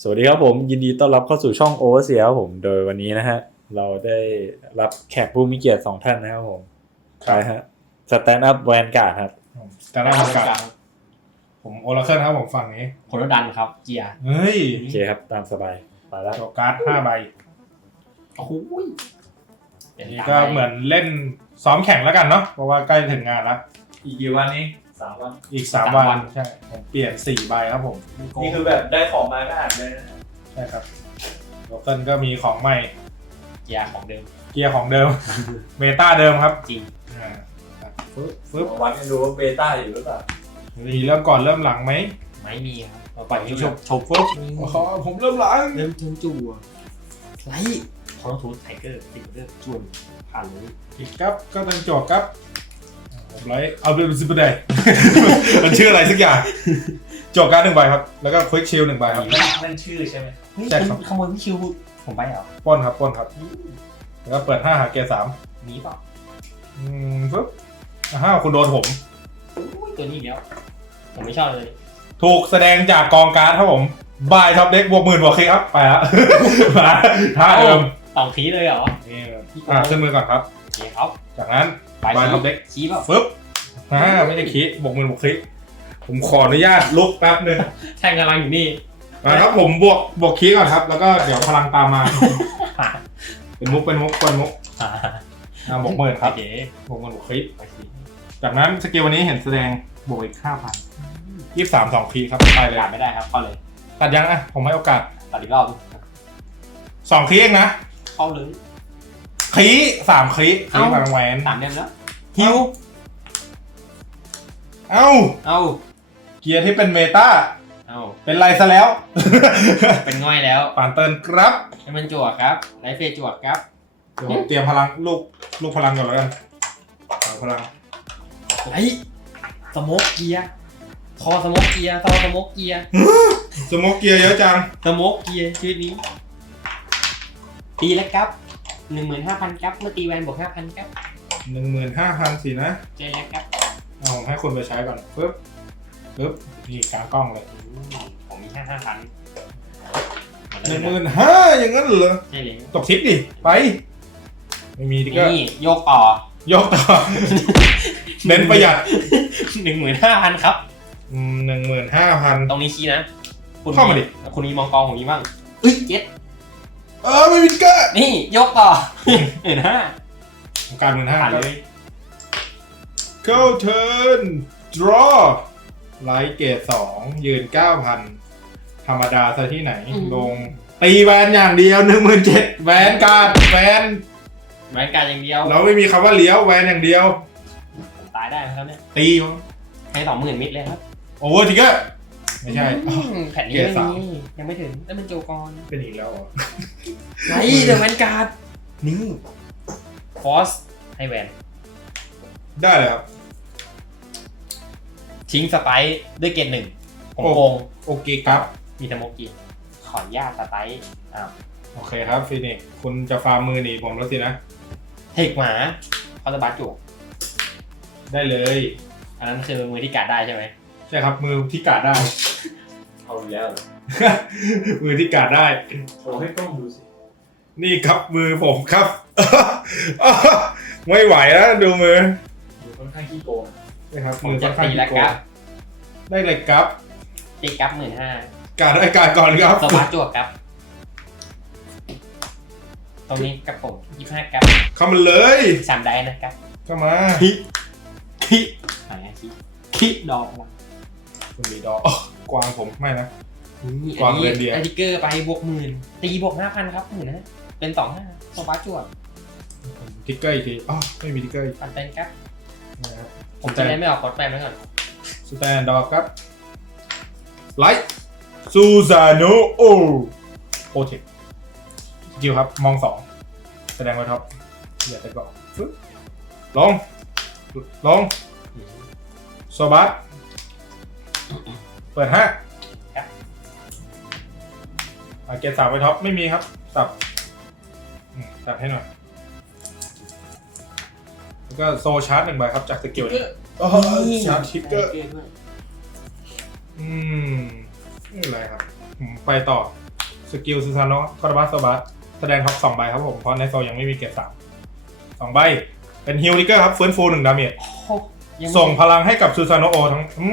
สวัสดีครับผมยินดีต้อนรับเข้าสู่ช่องโอเวอร์เซียครับผมโดยวันนี้นะฮะ เราได้รับแขกผู้มีเกียรติสองท่านนะครับผมใครฮะสแตนด์อัพแวนการ์ดครับแต่ได้ประกาศผมโอราเคิลครับผมฝั่งนี้ โคโรดันครับ เกียร์เฮ้ยโอเคครับตามสบายไปแล้วโจการ์ดห้าใบโอ้โหยเป็นี่ตาก็เหมือนเล่นซ้อมแข่งแล้วกันเนาะเพราะว่าใกล้ถึงงานแล้วอีกกี่วันนี้ สามวัน อีกสามวันใช่ผมเปลี่ยนสี่ใบครับผมนี่คือแบบได้ของมาก็อ่านเลยนะใช่ครับโลเคิลก็มีของใหม่เกียร์ของเดิมเกียร์ของเดิม เมตาเดิมครับจริงอ่าครับฟึบฟึบวันกันดูว่าเบต้าอยู่หรือเปล่ามีเริ่มก่อนเริ่มหลังไหมไม่มีครับเราปล่อยชุชุบบชบฟึบโอ้โหผมเริ่มหลังเริ่มทุนจั่วไลท์คอนทูสไทเกอร์ติเกอร์จวนผ่านเลยอีกครับก็เป็นโจทย์ครับอ่า ผมไลท์เอาเรื่องซิบเดย์มันชื่ออะไรสักอย่างโจทย์การ์ดหนึ่งใบครับ แล้วก็ควิกชิลหนึ่งใบครับ นั่นชื่อใช่ไหมเฮ้ยใช่ครับ ขโมยพี่ชิวผมไปเหรอปล้นครับปล้นครับ แล้วก็เปิดห้าหาเกียร์สามหนีเปล่าอืมปึ๊บอ้าวคุณโดนผม อุ้ยตัวนี้อีกแล้วผมไม่ชอบเลยถูกแสดงจากกองการ์ดครับผมบายท็อปเด็กบวกหมื่นบวกคลิกครับ ไปแล้วมาท่าเดิมสองทีเลยเหรอนี่อ่าขึ้นมือก่อนครับ โอเคครับ จากนั้นไปบายท็อปเด็กชี้เปล่าฟึบอ่าไม่ได้คลิกบวกหมื่นบวกคลิกผมขออนุญาตลุกแป๊บหนึงแท่งกำลังอยู่นี่มาครับผมบวกบวกคลิกก่อนครับ แล้วก็เดี๋ยวพลังตามมา เป็นมุกเป็นมุกเป็นมุกอ่าบวกหมื่นครับโอเคบวกหมื่นบวกคลิกโอเคจากนั้นสกิลวันนี้เห็นแสดงบวกอีกห้าพันยี่สิบสามสองคลิกครับไปเลยตัดไม่ได้ครับเข้าเลยตัดยังอะผมให้โอกาสตัดอีกรอบสองคลิกเองนะเข้าเลย คลิกสามคลิกคลิกเอ้าพลังแหวนสามเดือนแล้วฮิวเอ้าเอ้าเกียร์ที่เป็นเมตาเอ้าเป็นไรซะแล้ว เป็นง่อยแล้วปานเตินครับให้มันจวกครับไลฟ์เฟย์จวกครับเดี๋ยวผมเตรียมพลังลูกลูกพลังก่อนแล้วกันเอาพลังไลท์สโมกเกียร์คอสโมกเกียร์ซอสโมกเกียร์สโมกเกียร์เยอะจังสโมกเกียร์ชื่อนี้ตีแล้วครับ หนึ่งหมื่นห้าพันครับเมื่อตีแวนบวกห้าพันครับหนึ่งหมื่นห้าพันสินะ เจอแล้วครับเอาผมให้คุณไปใช้ก่อนปึ๊บปึ๊บนี่กลางกล้องเลยอืมผมมีแค่ห้าพันหนึ่งหมื่นห้าอย่างนั้นเหรอ ใช่เลยตกทิปดิ ไป ไม่มีดิก็นี่โยกต่อยกต่อ เน้นประหยัดหนึ่งหมื่นห้าพันครับ หนึ่งหมื่นห้าพัน ตรงนี้ชี้นะ คุณเข้ามาดิ คุณมีมองกองผมมีบ้างเอ้ยเจ็ด เออไม่มีดิก็นี่ยกต่อ เห็นห้าการหมื่นห้าผ่านเลย เข้าเทิร์น draw ไลท์เกตสองยืนเก้าพันธรรมดาซะที่ไหนลง ตีแวนอย่างเดียวหนึ่งหมื่นเจ็ดแวนการ์ดแวน แวนการอย่างเดียว เราไม่มีคำว่าเลี้ยวแวนอย่างเดียวผมตายได้ไหมครับเนี่ยตีให้สองหมื่นมิดเลยครับ โอเวอร์ทิกเกอร์ ไม่ใช่อืมแผ่นนี้เกียร์ไม่สามมียังไม่ถึงนั่นเป็นโจกรเป็นอีกแล้วเหรอไอ้เดอะแวนการ์ดนี่ฟอสให้แวนได้เลยครับ ทิ้งสไตล์ด้วยเกรดหนึ่งผมโอ้โกงโอเคครับ มีสโมกกี้ขออนุญาตสไตล์อ้าวโอเคครับฟินิกซ์คุณจะฟาร์มมือหนีผมแล้วสินะ เทคหมาเขาจะบัสจวกได้เลย อันนั้นคือมือที่การดได้ใช่ไหมใช่ครับมือที่กาดได้ เอาอีกแล้วเหรอมือที่กาดได้ โชว์ให้กล้องดูสิ นี่ครับมือผมครับ ไม่ไหวแล้วดูมือดูค่อนข้างขี้โกงนะครับผมมือจะค่อนข้างตีแล้วโกครังบได้เลยครับ ตีกับหมื่นห้าการได้การก่อนครับสบัสจวกครับ ตรงนี้กับผมยี่ห้ากับเข้ามาเลยสามได้นะครับเข้ามาคิคิไหนอะคิคิดอกละคุณมีดอกอ๋อ กวางผมไม่นะ นี่กวางอันนี้เรนเดียร์อติเกอร์ไปบวกหมื่นตีบวกห้าพันครับหมื่นนะเป็นสองห้าสบัสจวกทิกเกอร์อีกทีอ๋อไม่มีทิกเกอร์อีกปันเป็นครับ นะครับผมจะได้ไม่ออกกดแปมไว้ก่อนสแตนดอกครับไลท์ซูซาโนโอโอเทคจิวครับ มองสองแสดงไว้ท็อปอย่าไปบอกฟึ๊บลงลงโซบัส เปิดห้าครับอาเกตสามไว้ท็อปไม่มีครับ สับอืมสับให้หน่อย แล้วก็โซชาร์จหนึ่งใบครับจากสกิลนี้อ๋อชาร์จทิกเกอร์ด้วยอืมไม่เป็นไรครับผมไปต่อสกิลซูซานโนะคาราบาสโซบัสแสดงท็อปสองใบครับผมเพราะในโซยังไม่มีเกรดสามสองใบเป็นฮิลลิเกอร์ครับฟื้นฟูหนึ่งดาเมจโอ้โห ยังไม่ส่งพลังให้กับซูซานโนโอทั้งอื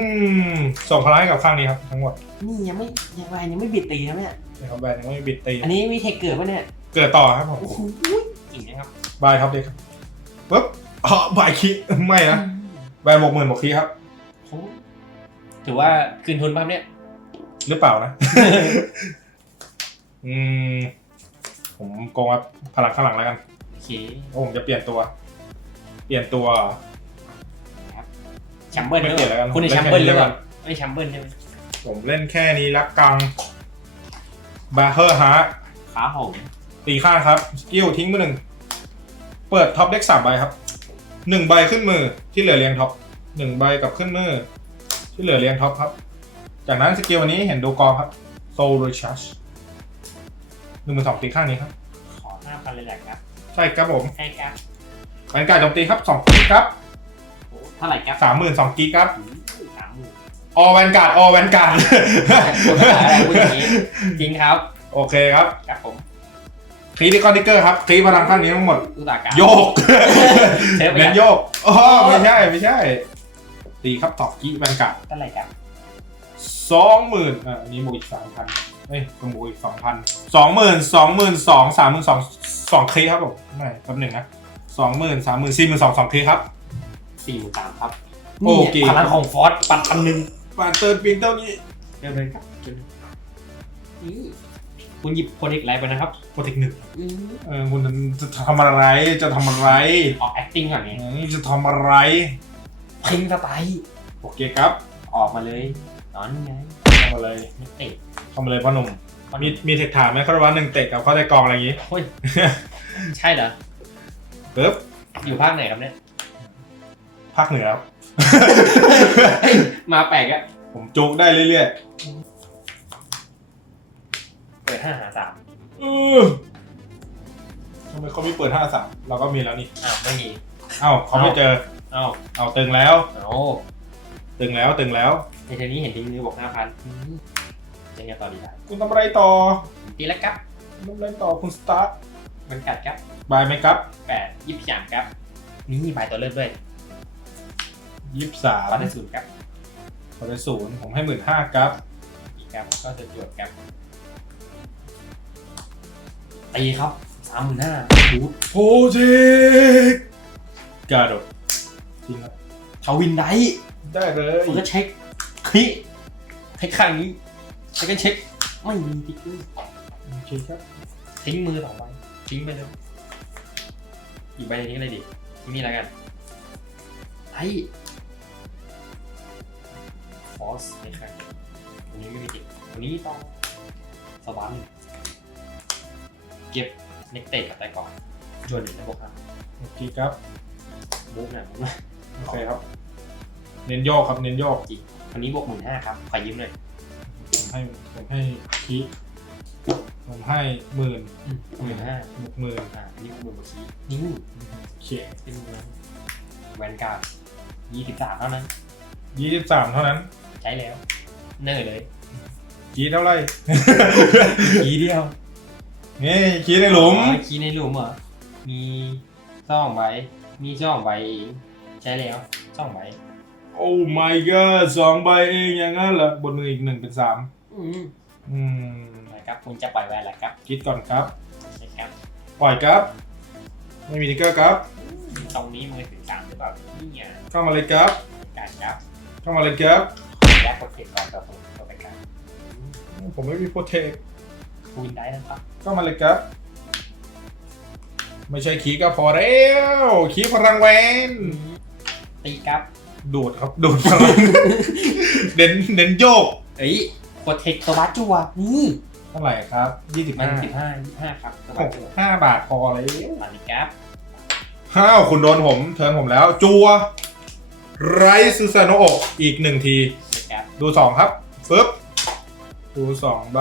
มส่งพลังให้กับข้างนี้ครับทั้งหมดนี่ยังไม่ยังแวนยังไม่บิดตีนะเนี่ยนะครับแบรนด์ยังไม่มีบิดตีอันนี้มีเทคเกิดปะเนี่ยเกิดต่อครับผมโอ้โหจริงนะครับบายครับเด็กครับปึ๊บอ๋อบายคิไม่นะแบรนด์บวกหมื่นบวกคีครับ โอ้ถือว่าคืนทุนป่ะครับเนี่ย หรือเปล่านะ อืม ผมโกงครับพลังข้างหลังแล้วกัน โอเค โอ้ผมจะเปลี่ยนตัว เปลี่ยนตัว แชมเบิลไม่หรือเปลี่ยนเปแล้วกัล่านคุณในแชมเบิลหรือเปล่าเล่นแค่นี้ไม่แชมเบิลใช่ไหมผมเล่นแค่นี้ละกังบาเฮอร์ฮาร์ขาหงตีข้างครับสกิลทิ้งมือหนึ่ง เปิดท็อปเด็กสามใบครับหนึ่งใบขึ้นมือที่เหลือเรียงท็อปหนึ่งใบกับขึ้นมือ ที่เหลือเรียงท็อปครับ จากนั้นสกิลวันนี้เห็นดูกองครับ Soul Recharge หนึ่งมือสองตีข้างนี้ครับ ขอห้าพันเลยแหละครับ ใช่ครับผม ใช่ครับบรรยากาศโจมตีครับสองกีครับโอ้เท่าไหร่ครับสามหมื่นสองกีครับอืมสามหมื่นออแวนการ์ดออแวนการ์ดคุณภาษาอะไรพูดอย่างนี้จริงครับโอเคครับครับผมคลีดิคอนติกเกอร์ครับคลีพลังข้างนี้ทั้งหมดอุตสาหกรรมโยกเชฟไปเน้นยังโยกอ๋อไม่ใช่ไม่ใช่ ตีครับตอกกี้แวนการ์ดเท่าไหร่ครับสองหมื่นอะอันนี้บวกอีกสามพันเอ้ยบวกอีกสองพันสองหมื่นสองหมื่นสองสามหมื่นสองสองคลีครับผมไม่แป๊บหนึ่งนะสองหมื่นสามหมื่นสี่หมื่นสองสองคลีครับ สี่หมื่นสามครับโอเคนี่พลังของฟอสปัดพันหนึ่งปานเติร์นปิงเต้านี้เร็วเลยครับเร็วเลยนี่คุณหยิบโปรเทคไลท์ไปนะครับโปรเทคหนึ่งอืมเออคุณจะทำอะไรจะทำอะไรออก acting ก่อนไงนี่จะทำอะไรพิงสไตล์โอเคครับออกมาเลยนอนไงทำอะไรไม่เตะทำอะไรพ่อหนุ่มมีมีเทคถามไหมคารวะหนึ่งเตะกับเข้าใจกองอะไรอย่างงี้เฮ้ย ใช่เหรอปึ๊บอยู่ภาคไหนครับเนี่ย ภาคเหนือครับ เฮ้ยมาแปลกอะผมจุกได้เรื่อยเปิดห้าหาสามๆเออทำไมเขาไม่เปิดห้าสามเราก็มีแล้วนี่อ้าวไม่มีเอ้าเขาไม่เจออ้าวเอาตึงแล้ว โอ้ตึงแล้วตึงแล้วในเทอนี้เห็นทีมือบอกห้าพันจะไงต่อดีล่ะคุณทำอะไรต่อตีแล้วครับคุณทำอะไรต่อคุณสตาร์ทมันกัดครับบายไหมครับแปดยี่สิบสามครับนี่บายตัวเลือดด้วย ยี่สิบสามตอนได้ศูนย์ครับขอได้ศูนย์ผมให้หมื่นห้าครับอีกครับก็จะจวดครับตีครับสามหมื่นห้าบูทโปรเจกกาโดดจริงครับทวินไดได้เลยผมก็เช็คคลิเช็คข้างนี้แล้วก็เช็คไม่มีติ๊กเกอร์โอเคครับทิ้งมือสองใบทิ้งไปเลยอีกใบหนึงทิ้งอะไรดีทิ้งนี่แล้วกันไอ้ฟ อสไม่ครับวันนี้ไม่มีติดวันนี้ต้องสวรรค์เก็บเน็กเตะกับไตก่อนจวนหนึ่งนะบอกครับโอเคครับมุกนะมุกนะโอเคครับ เน้นโยกครับเน้นโยกวันนี้บวกหมื่นห้าครับขอยืมเลยผมให้ผมให้คีผมให้หมื่นหมื่นห้าหกหมื่นอ่าอันนี้บวกหมื่นชี้นี่โอเคเป็นแวนการ์ดยี่สิบสามเท่านั้นยี่สิบสามเท่านั้น ใช้แล้วเนอร์เลยคีเท่าไหร่คีเดียวนี่คีในหลุมอ๋อคีในหลุมเหรอมีสองใบมีสองใบเองใช้แล้วสองใบโอ้ my god สองใบเองอย่างนั้นเหรอบนมืออีกหนึ่งเป็นสามอืมอืมนะครับคุณจะปล่อยแวนแล้วครับคิดก่อนครับใช่ครับปล่อยครับ ไม่มีทิกเกอร์ครับ ตรงนี้มือถึงสามหรือเปล่านี่ไงเข้ามาเลยครับการครับเข้ามาเลยครับแยกโปรเทคก่อนต่อผมต่อไปการผมไม่มีโปรเทคคูณได้นะครับเข้ามาเลยครับ ไม่ใช่คีก็พอแล้วคีพลังแวนตีครับดูดครับดูดพลังเน้นเน้นโยกเอ้ยโปรเทคตัวบัตจัวนี่เท่าไหร่ครับยี่สิบมันห้าสิบห้ายี่ห้าครับตัวหบัตกจัวห้าบาทพอเลยตอนนี้ครับห้าวคุณโดนผม เทิร์นผมแล้ว จัว ไรซูซานโนโอะอีกหนึ่งทีใช่ครับ ดูสองครับฟึบดูสองใบ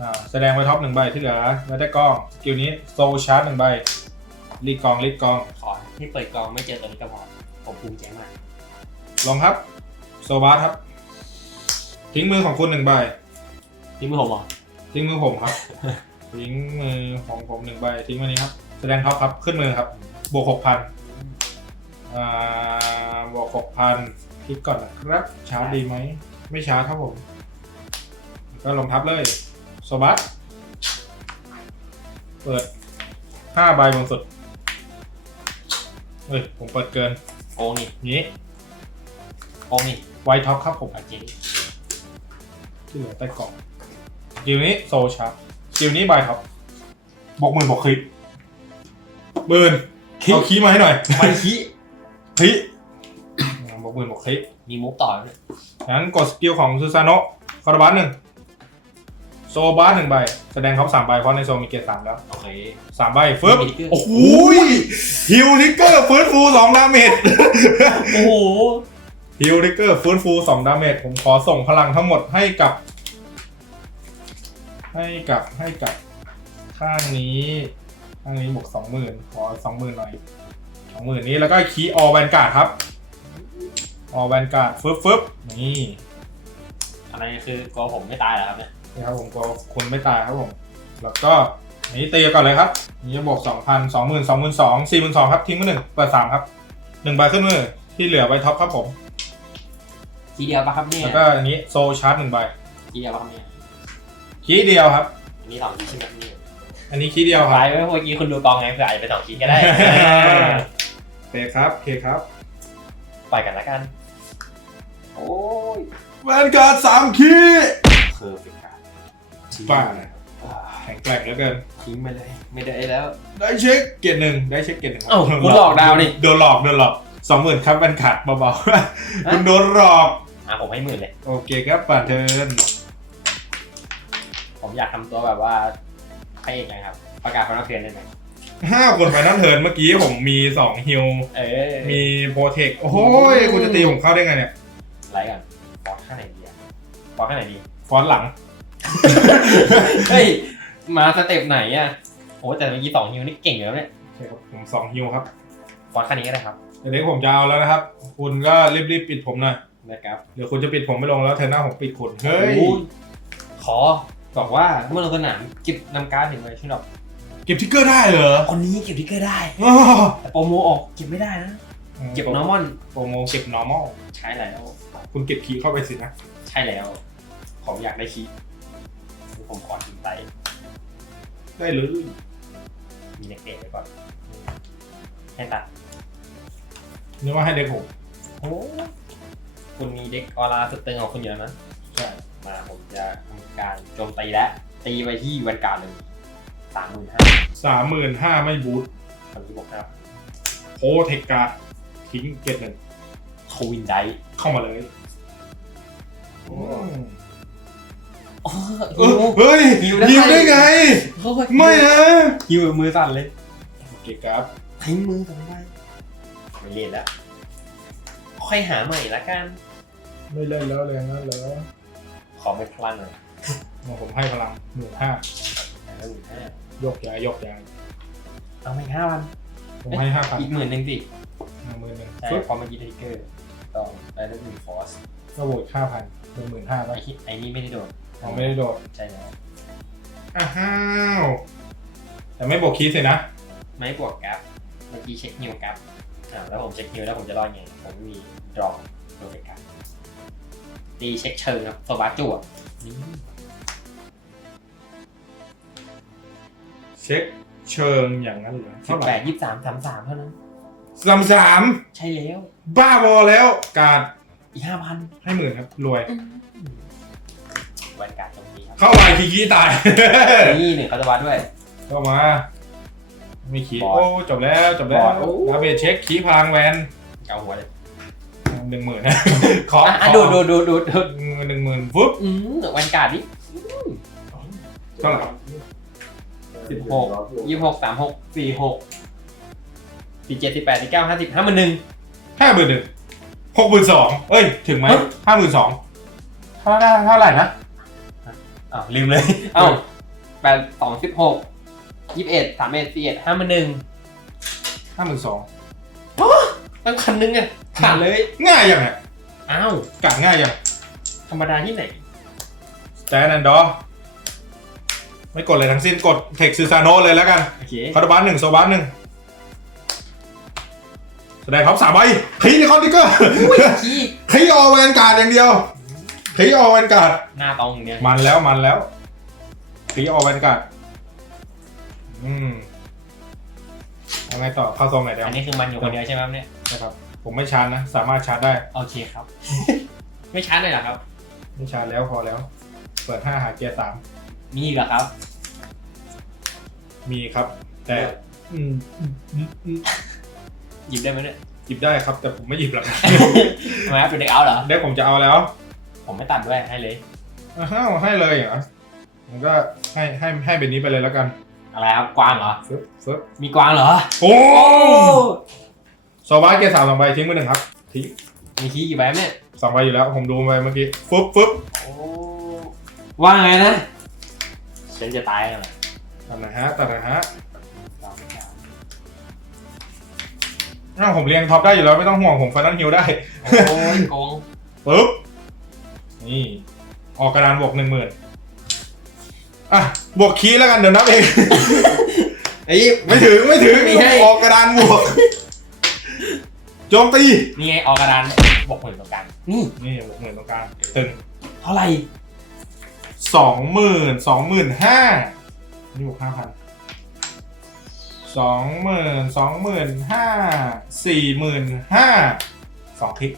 อ่าแสดงไว้ท็อปหนึ่งใบที่เหลือไว้ได้กล้องสกิลนี้โซชาร์จหนึ่งใบรีดกองรีดกอง ขอที่เปิดกองไม่เจอตัวนี้ก็พอผมภูมิใจมากลงครับ โซบาร์ครับ ทิ้งมือของคุณหนึ่งใบที่มือผมเหรอ ทิ้งมือผมครับ ทิ้งมือของผมหนึ่งใบ ทิ้งไว้นี้ครับ แสดงท็อปครับ ขึ้นมือครับ บวกหกพันอ่าบวกหกพัน คิดก่อนนะครับช้าดีไหม ไม่ช้าครับผม ก็ลงทับเลยโซบัสเปิดห้าใบบนสุดเฮ้ย ผมเปิดเกินโกงนี่นี้โกงนี่ไวท็อปครับผมเอาจริงที่เหลือใต้กล่องสกิลนี้โซชาร์ปสกิลนี้บายท็อปบวกหมื่นบวกคลิปหมื่นเอาคีย์มาให้หน่อยไปขี้คลิบว กหมื่นบวกคลิปมีมุกต่อแล้วเนี่ยงั้นกดสกิลของซูซานโนะคาร์บัสหนึ่งโซบัสหนึ่งใบ แสดงท็อปสามใบ เพราะในโซมีเกตสามแล้วโอเคสามใบฟึบมีทิกเกอร์โอ้โหฮิวทิกเกอร์ฟื้นฟูสองดาเมจโอ้โหฮิลดิเกอร์ฟื้นฟูสองดาเมจผมขอส่งพลังทั้งหมดให้กับ ให้กับให้กับข้างนี้ข้างนี้บวกสองหมื่นขอสองหมื่นหน่อยสองหมื่นนี้แล้วก็คีย์ออแวนการ์ดครับ ออแวนการ์ดฟึบฟึบนี่อะไรคือโกงผมไม่ตายเหรอครับเนี่ยนี่ครับผมก็คนไม่ตายครับผม แล้วก็อันนี้ตีก่อนเลยครับอันนี่จะบวกสองพันสองหมื่นสองหมื่นสองสี่หมื่นสองครับทิ้งมาหนึ่งเปิดสามครับหนึ่งใบขึ้นมือที่เหลือไว้ท็อปครับผม ทีเดียวปะครับเนี่ยแล้วก็อันนี้โซชาร์จหนึ่งใบทีเดียวปะครับเนี่ยคีย์เดียวครับ อันนี้สองทีใช่ไหมครับเนี่ยอันนี้คีย์เดียวคไปรับไว้เมื่อกี้คุณดูกองไงเผื่ออาจจะเป็นสองทีก็ได้ โอเคครับโอเคครับ ปล่อยกันละกัน โอ้ยแวนการ์ดสามคีย์เพอร์เฟกต์การ์ดบ้านะแข็งแกร่งเหลือเกินทิ้งไปเลย ไม่ได้แล้ว ได้เช็คเกียรติหนึ่งได้เช็คเกียรติหนึ่งครับเอ้าคุณหลอกดาวนี่โดนหลอกโดนหลอกสองหมื่นครับแวนการ์ดเบาๆคุณโดนหลอก อะผมให้หมื่นเลย โอเคครับปัดเทิร์นผมอยากทำตัวแบบว่าพระเอกไงครับ ประกาศพนักเรียนได้ไหม ห้าคนไฟนอลเทิร์นเมื่อกี้ผมมีสองฮิลเออมีโปรเทคโอ้โหยคุณจะตีผมเข้าได้ไงเนี่ยไรกันบอสข้างไหนดีอะบอสข้างไหนดี ฟอนต์หลัง เฮ้ย มาสเต็ปไหนอะโอ้แต่เมื่อกี้สองฮิวนี่เก่งอยู่แล้วเนี่ยใช่ครับผมสองฮิลครับบอสข้างนี้ก็ได้ครับเดี๋ยวนี้ผมจะเอาแล้วนะครับ คุณก็รีบๆปิดผมหน่อยนะครับเดี๋ยวคุณจะปิดผมไม่ลงแล้วเทอร์นหน้าผมปิดคุณเฮ้ย โอ้ขอบอกว่าเมื่อลงสนามเก็บนำการ์ดเห็นไหมที่เรา เก็บทิกเกอร์ได้เหรอคนนี้เก็บทิกเกอร์ได้ อ้อแต่โปรโมออกเก็บไม่ได้นะ เก็บนอร์มอนโปรโมเก็บ normal ใช้แล้ว คุณเก็บคีย์เข้าไปสินะ ใช่แล้ว ผมอยากได้คีย์ผมขอทิ้งไปได้เลยมีเน็กเตไว้ก่อนให้ตัดนึกว่าให้เด็กผมโอ้คุณมีเด็กออร่าสุดตึงของคุณอยู่แล้วนะใช่มาผมจะทำการโจมตีและตีไปที่แวนการ์ดเลย สามหมื่นห้าสามหมื่นห้าไม่บูทคนที่บอกครับโพเทคการ์ดทิ้งเกตหนึ่งโควินไดเข้ามาเลยโอ้เอฮิอวเฮ้ยฮิวได้ยิวได้ไง ไม่นะฮิวมือสั่นเลยโอเคครับทิ้งมือสั่นไปไม่เล่นแล้วค่อยหาใหม่ละกัน ไม่เล่นแล้วเลยงั้นเลยขอเป็นพลังหน่อยผมให้พลังหมื่นห้าแล้วหมื่นห้า ยกย้ายยกย้ายเอาไปห้าพันผมให้ห้าพันอีกหมื่นหนึ่งสิหนึ่งหมื่นหนึ่งใช่ฟึ๊บเพอเมื่อกี้ทิกเกอร์ต้องได้ด้วยหนึ่งฟอร์สก็โหวตห้าพันหนึ่งหมื่นห้าไปไอ้ที่ไอ้นี่ไม่ได้โดนผมไม่ได้โดดใช่แล้วอ้าวแต่ไม่บวกคีย์สินะ ไม่บวกกราฟเมื่อกี้เช็คฮิวกราฟอ่าแล้วผมเช็คฮิวแล้วผมจะรอดไง ผมไม่มีดรอปโดนกราฟตีเช็คเชิงครับโซบาจั่วนี่ เช็คเชิงอย่างนั้นเหรอสิเท่าบไหแปร่ดยี่สามสามสามเท่านั้น สามสามใช่แล้ว บ้าบอแล้วการดอีกห้าพันให้หมื่นครับรวยแวนการ์ดตรงนี้ครับเข้ามาคีคีตาย นี่หนึ่งคาตวาด้วย เข้ามา ไม่คีบอดโอ้จบแล้วจบแล้วบอดโอ้ ดาเมจเช็คคีพลังแวนเกาหัวเลยหนึ่งหมื่นนะ ขออะขอะอดูดูดูดูดูหนึ่งหมื่นฟุ๊บอืมแวนการ์ดนี่เท่าไหร่ สิบหกยี่หกสามหกสี่หกสี่เจ็ดสิบแปดสี่เก้าห้าสิบห้าหมื่นหนึ่งห้าหมื่นหนึ่งหกหมื่นสองเอ้ย ถึงไหมเฮ้ยห้าหมื่นสองเท่าไหร่เท่าไหร่นะอ้าวลืมเลยเอ้าแปดสองสิบหกยี่สิบเอ็ดสามเอ็ดสี่เอ็ดห้าหมื่นหนึ่งห้าหมื่นสองตั้งพันหนึ่งอะผ่านเลย ง่ายยังไงอ้าวกะง่ายยังธรรมดาที่ไหนแตนแอนดอ ไม่กดเลยทั้งสิ้นกดเทคซูซาโนเลยแล้วกันโอเคคาร์ดบัสหนึ่งโซบัสหนึ่งแสดงท็อปสามใบคีย์คอนติกเกอร์ขี้คีย์ออแวนการ์ดอย่างเดียวคีย์ออแวนการ์ดหน้าตรงอย่างเดียวมันแล้วมันแล้วคีย์ออแวนการ์ดอืมยังไงต่อเข้าทรงไหนเดี๋ยวอันนี้คือมันอยู่คนเดียวใช่ไหมครับเนี่ยนะครับ ผมไม่ชาร์จนะ สามารถชาร์จได้ โอเคครับ ไม่ชาร์จเลยเหรอครับ ไม่ชาร์จแล้วพอแล้ว เปิดห้าหาเกียร์สาม มีอีกเหรอครับ มีครับ แต่อืมอืมอืมอืมหยิบได้ไหมเนี่ยหยิบได้ครับ แต่ผมไม่หยิบหรอกครับ ทำไมครับเป็นเด็กเอาเหรอเดี๋ยวผมจะเอาแล้วผมไม่ตัดด้วยให้เลย อ้าวให้เลยเหรอมันก็ให้ให้ให้เป็นนี้ไปเลยแล้วกันอะไรครับกวางเหรอฟึบฟึบมีกวางเหรอโอ้โอ้โซบาสเกียร์สามสองใบทิ้งไปหนึ่งครับทิ้งมีขี้กี่ใบครับเนี่ยสองใบอยู่แล้ว ผมดูไปเมื่อกี้ฟึบฟึบโอ้ว่าไงนะ ฉันจะตายแล้วเหรอตัดนะฮะตัดนะฮะอ้าวผมเรียงท็อปได้อยู่แล้วไม่ต้องห่วงผมฟันนันฮิวได้โอ้ยโกงปึ๊บนี่ออกกระดานบวกหนึ่งหมื่นอะบวกคีย์แล้วกันเดี๋ยวนับเองไอ้ไม่ถึงไม่ถึงไม่ให้ออกกระดานบวกโจมตีนี่ไงออกกระดานบอกหมื่นตรงกลางนี่นี่บวกหมื่นตรงกลางตึงเท่าไหร่ สองหมื่นสองหมื่นห้านี่บวกห้าพันสองหมื่นสองหมื่นห้าสี่หมื่นห้าสองคลิก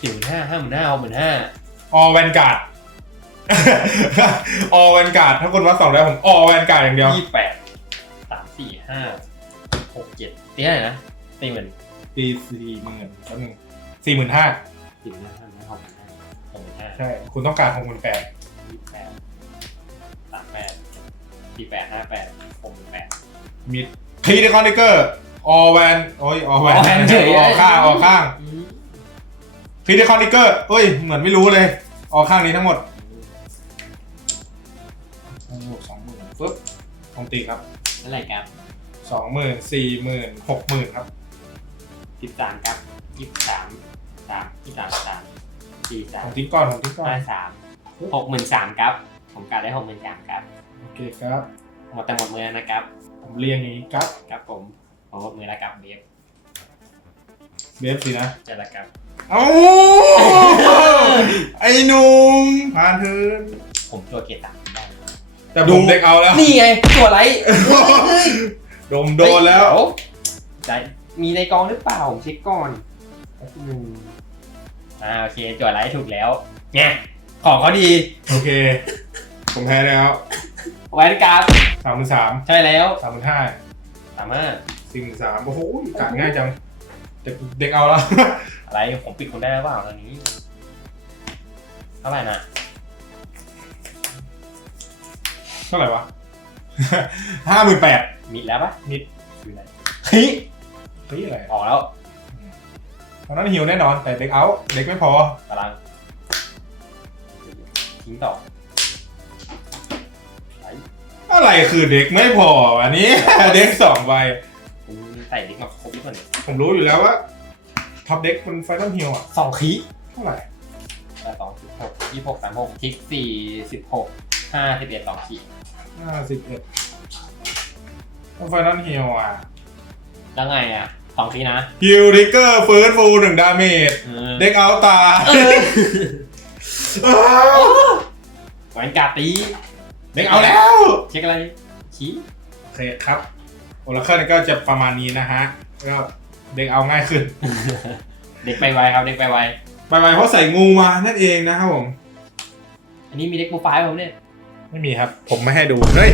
สี่หมื่นห้าห้าหมื่นห้าหกหมื่นห้าออแวนการ์ดออแวนการ์ดถ้าคุณวัดสองได้ผมออแวนการ์ดอย่างเดียวยี่แปดสามสี่ห้าหกเจ็ดตีเท่าไหร่นะตีหมื่นตีสี่หมื่นแป๊บนึงสี่หมื่นห้าสี่หมื่นห้าห้าหมื่นห้าหกหมื่นห้าหกหมื่นห้าใช่ คุณต้องการหกหมื่นแปด สี่แปดห้าแปดหกหมื่นแปด มีคีเดคอนดิเกอร์ออแวนโอ้ยออแวน all van เฉย ออกข้างออกข้างอืมคีเดคอนดิเกอร์เอ้ย เหมือนไม่รู้เลย ออกข้างนี้ทั้งหมดทั้งหมดสองหมื่นปึ๊บผมตีครับเท่าไหร่ครับสองหมื่นสี่หมื่นหกหมื่นครับสิบสามครับยี่สิบสามสามยี่สิบสามสามสี่สาผมมทิ้งก่อนผมทิ้งก่อนห้าสามหกหมื่นสามครับ ผมกัดได้หกหมื่นสามครับโอ เคครับ หมดแต่หมดมือแล้วนะครับ ผมเรียงอย่างนี้ครับครับผมผมหมดมือแล้วครับเบฟเบฟสินะจะแล้วครับเอ้าไอ้หนุ่มผ่านเทิร์นผมตัวเกียร์สามได้แต่ผมเด็กเอาแล้วนี่ไงตัวไรดมโดนแล้วใจมีในกองหรือเปล่าผมเช็คก่อนแป๊บนึงอ่าโอเคจวดไลท์ถูกแล้วเนี่ยของเขาดี โอเค ผมแพ้แล้ว แวนการ์ดสามหมื่นสามใช่แล้วสามหมื่นห้าสามารถสี่หมื่นสามโอ้โหกะง่ายจังเด็กเด็กเอาแล้ว อะไรผมปิดคุณได้หรือเปล่าตอนนี้เท่าไหร่นะเท่าไหร่วะห้าหมื่นแปดมิดแล้วปะมิดคืออะไรเฮ้ยเฮ้ยอะไรออกแล้วตอนนั้นหิวแน่นอนแต่เด็กเอาเด็กไม่พอกำลังทิ้งต่อไหล อะไรคือเด็กไม่พออันนี้ เด็กสองใบคุณใส่ดิกมาครบทุกคนผมรู้อยู่แล้วว่าท็อปเด็กมันไฟนอลฮิลอะสองขีเท่าไหร่แต่สองสิบหกยี่หกสามหกทิกสี่สิบหกห้าสิบเอ็ดสองขีห้าสิบเอ็ดไฟนอลฮิลอะแล้วไงอะสองขีนะฮิลริกเกอร์ฟื้นฟูหนึ่งดาเมจเออเด็กเอาตาแหวนการ์ดตี เด็กเอาแล้วเช็คอะไรชี้โอเคครับโอลาเคิลก็จะประมาณนี้นะฮะก็เด็กเอาง่ายขึ้น เด็กไปไวครับเด็กไปไวไปไปเพราะใส่งูมานั่นเองนะครับผม อันนี้มีเด็กโปรไฟล์ผมเนี่ย ไม่มีครับ ผมไม่ให้ดู เฮ้ย